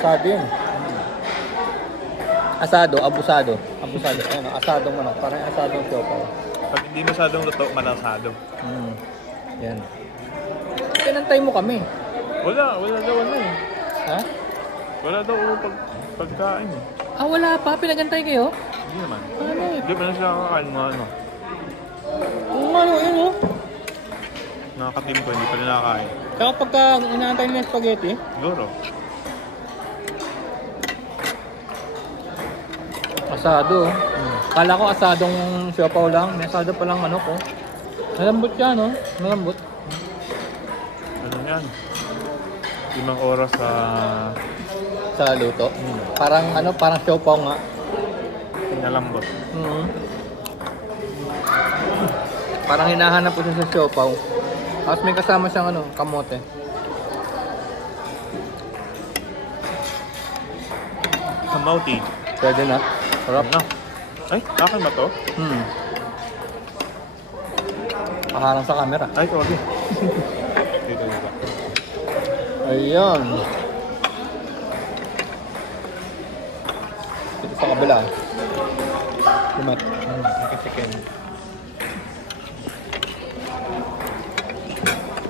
Asado yun. Asado, abusado. Abusado. Ayun, asadong manok. Parang asadong siopaw. Pag hindi masyadong luto, malasado. Yan. Pinantay mo kami. Wala daw ano eh. Ha? Wala daw pagkain eh. Ah, wala pa. Pinagantay kayo? Hindi naman. Ano eh? Hindi pa na sila kakain mga ano. Oo nga, yun oh. Nakakatim ko, hindi pa nila nakakain. Saka pagka inaantay nila spaghetti, Siguro. asado. Kala ko asadong siopaw lang. May asado palang manok oh. Malambot siya no? Malambot. Ano yan? 5 oras Sa luto. Parang ano, parang siopaw nga. pinalambot. Parang hinahanap ko siya sa siopaw. Tapos may kasama siyang ano, kamote. Kamauti. Pwede na. Sarap. Ano? Ay, akin ba to? Paharang sa camera. Ay, sorry. Dito. Ayan. Dito sa kabila. Lumat. Chicken.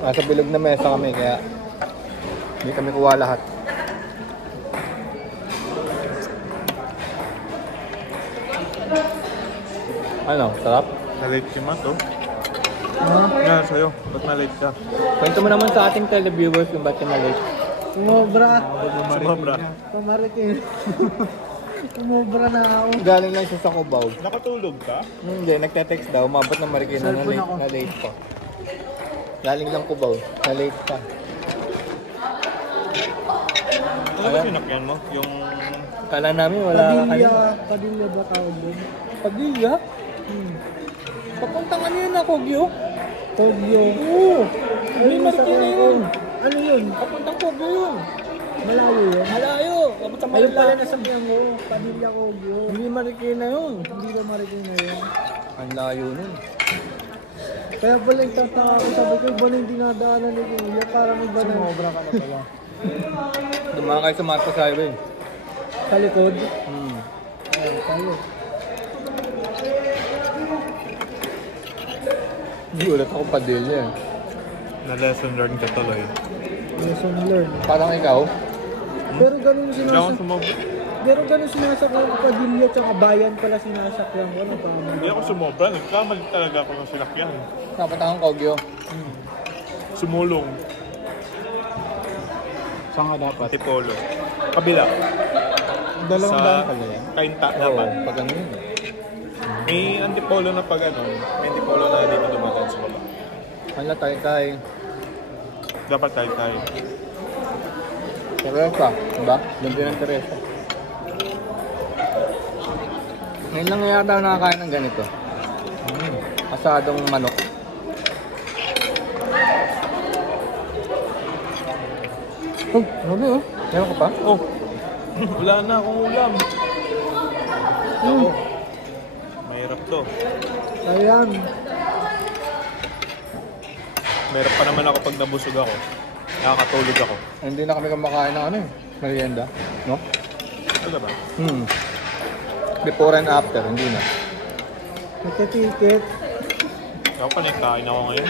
Nasa bilog na mesa kami kaya hindi kami kuha lahat. Ano? Sarap? Na-late si Matt, oh. Yan, sa'yo. Ba't na-late ka? Kwento mo naman sa ating televiewers kung ba't ka na-late. Sumobra. Sumobra. Pamaritin. Sumobra na ako. Galing lang siya sa Cubao. Nakatulog ka? Hindi, nagte-text daw. Umabot ng Marikina na late, na late pa. Galing lang Cubao. Na late pa. Ano ba sinakyan mo? Yung... Kala namin wala ka kayo. Padilla ba tawag doon? Padilla? Papuntang ano yun na Kogyo? Togyo. Oo. Hindi Marikina yun. Ano yun? Papuntang Kogyo yun. Malayo yun? Malayo. Papuntang Ayun pala Manila. nasabihan mo. Padilla Kogyo. Hindi Marikina yun. Hindi ka maritin na yun. Ang layo nun. Kaya pala yung tataka ko, sabi ko, iba na yung dinadaanan ni Kuya. Parang iba na. Sumobra ka na pala. Dumaan kayo sa Marcos Highway. Sa likod. Ayun, Tayo. Hindi ulit ako Padilla eh. Na-lesson learned ka tuloy. Lesson learned. Parang ikaw. Pero ganun Hindi ako sinasakyan. sumobra. Pero ganun sinasakyan ko, Padilla tsaka bayan pala sinasakyan ko. Ano pa? Hindi ako sumobra. Nagkamali talaga ako ng sinakyan. Kapunta kang Kogyo. Sumulong. Saan nga dapat? Antipolo. Kabila. Dalawang Sa daan pala yan. Kainta Oo, dapat. pag ano yun eh. May antipolo na pag ano. May antipolo na dito dumataan sa baba. Hala tayo. Dapat tayo. Teresa, diba? Doon din ang Teresa. Ngayon lang yata ako nakakain ng ganito. Asadong manok. Oh, grabe oh. Meron ka pa? Oh! Wala na akong ulam. Ako. Mahirap to. Ayan. Mahirap pa naman ako pag nabusog ako. Nakakatulog ako. Hindi na kami kumakain ng ano eh. Merienda. No? Ano ba? Before and after, hindi na. Nagka-ticket. Ako pa nagkain ako ngayon.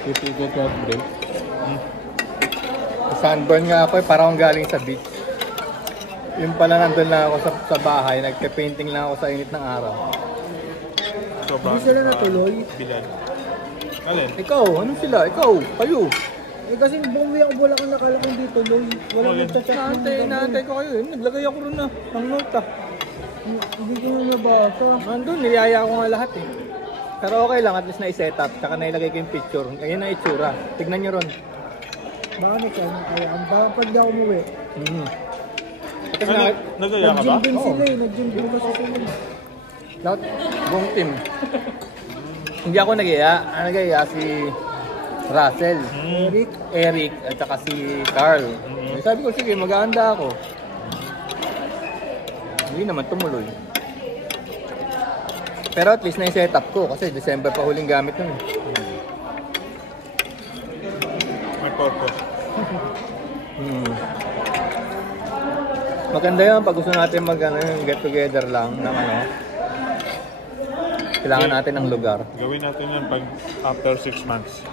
Titigil ka break. Sunburn nga ako eh, parang akong galing sa beach. Yung pala nandun lang ako sa bahay, nagka-painting lang ako sa init ng araw. Sobrang Hindi sila natuloy. bilad. Alin? Ikaw, ano sila? Ikaw, kayo. Eh kasi bumuwi ako Bulacan, nakala ko hindi tuloy. Walang Okay. nagchat-chat ng Naantay ko kayo. Naglagay ako rin na ng note ah. Hindi ko na nabasa. Nandun, niyaya ko nga lahat eh. Pero okay lang, at least na-set up. Tsaka nailagay ko yung picture. Ayan ang itsura. Tignan nyo ron. Baka nagkano kaya. Baka pag di ako umuwi. Tapos na, Nagaya ka ba? Nag-gym din Oo. sila eh. Nag-gym din kasi sila. lahat, buong team. Hindi ako nag-iya. Ang nag-iya si Russell, Eric, at saka si Carl. Sabi ko, sige, mag-aanda ako. Hindi naman tumuloy. Pero at least na-set up ko kasi December pa huling gamit nun. May purpose. Maganda yun pag gusto natin mag ano, get together lang ng ano. Kailangan natin ng lugar. Gawin natin yan pag after 6 months.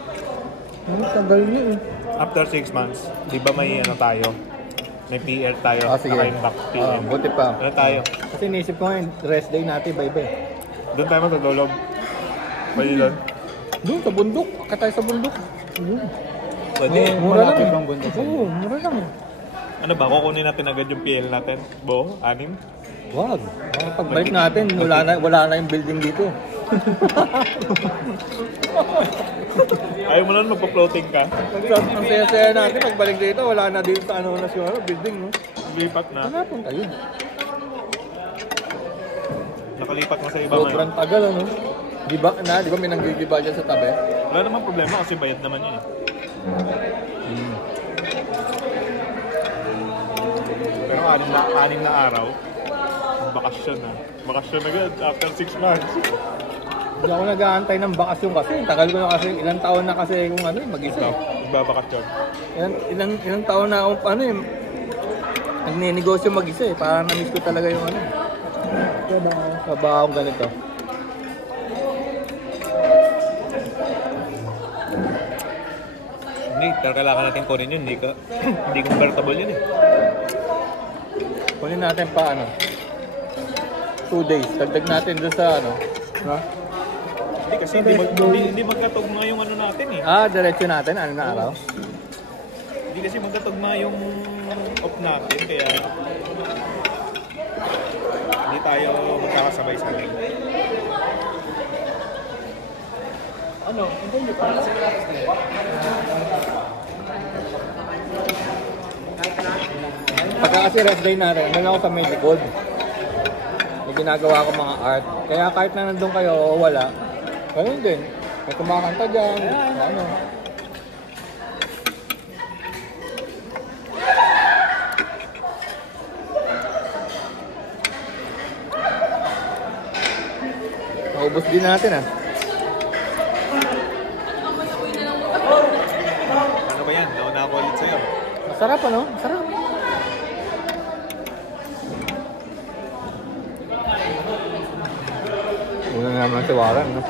Tagal niya eh. After 6 months, di ba may ano tayo? May PR tayo. Sige. Naka-impact PR. Buti pa. Ano tayo? Kasi inisip ko ngayon, rest day natin, bye-bye. Doon tayo matutulog. Pwede doon? Doon, sa bundok. Katay sa bundok. Pwede. Mura lang. Malapit ang bundok. Oo, mura lang. Ano ba? Kukunin natin agad yung PL natin? Buo? 6? Wag. Pagbalik natin, wala na yung building dito. Ayaw mo lang magpa-floating ka? Ang saya-saya natin, pagbalik dito, wala na dito sa ano na siya, building, no? Lipat na. Hanapon kayo. Nakalipat na sa ibang Sobrang tagal, ano? Di ba may nanggigiba dyan sa tabi? Wala namang problema kasi bayad naman yun eh. Pero 6 na araw, bakasyon na. Bakasyon agad after 6 months. Hindi ako nag-aantay ng bakasyon kasi. Tagal ko na kasi, ilang taon na kasi kung ano mag-isa. Nagbabakasyon. Ilang taon na akong ano nagninegosyo mag-isa eh. Parang na-miss ko talaga yung ano. Trabaho ganito. Hindi, pero kailangan natin kunin yun. Hindi convertible yun eh. Kunin natin pa ano. 2 days. Dagdag natin doon sa ano. Ha? Hindi kasi hindi magkatugma yung ano natin eh. Diretso natin. Ano na araw? Hindi kasi magkatugma yung off natin. Kaya hindi tayo magkakasabay-sabay. Ano? Hindi pa. Pagka kasi rest day natin, ano ako sa Medicode. May ginagawa ko mga art. Kaya kahit na nandun kayo o wala, ganun din. May kumakanta dyan. Ano. Naubos din natin ah. Ano ba yan? Nauna ako ulit sa'yo. Masarap ano? Masarap. Una naman si Warren, no?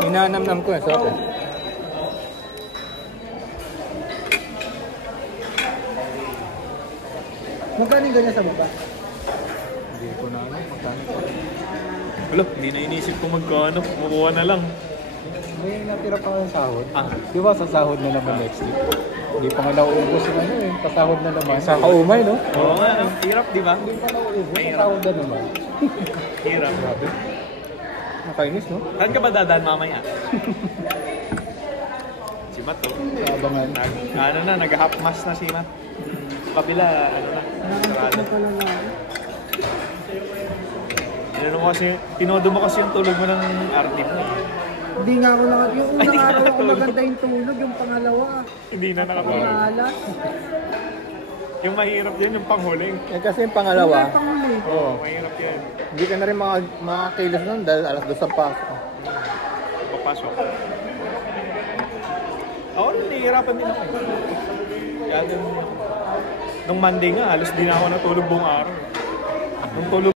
Ninanamnam ko eh, sarap eh. Magkano yung ganyan sa baba? Hindi ko na ano, magkano ko. Wala, hindi na inisip ko magkano. Kumukuha na lang. May natira pa ng sahod. Di ba sa sahod na naman next week? Hindi pa nga nauubos yung ano eh. Pasahod na naman. Sa kaumay, no? Oo nga, no? Hirap, di ba? Hindi pa nauubos. Pasahod na naman. Hirap. Grabe. Nakainis, no? Saan ka ba dadaan mamaya? Si Matt, oh. Abangan. Ano na, nag-half mask na si Matt. Kabila, ano na. Sarado. Ano mo kasi, tinodo mo kasi yung tulog mo ng RD mo. Hindi nga ako yung unang araw ako maganda yung tulog, yung pangalawa. Hindi na nakatulog. Pangalan. Yung mahirap yan, yung panghuling. Eh, kasi yung pangalawa, Panguli. Oo, mahirap yan. hindi ka na rin makakilos nun dahil alas 2 ang pasok. Papasok. Ako rin, nahihirapan din ako. Kaya nung Monday nga, halos di na ako natulog buong araw. Nung tulog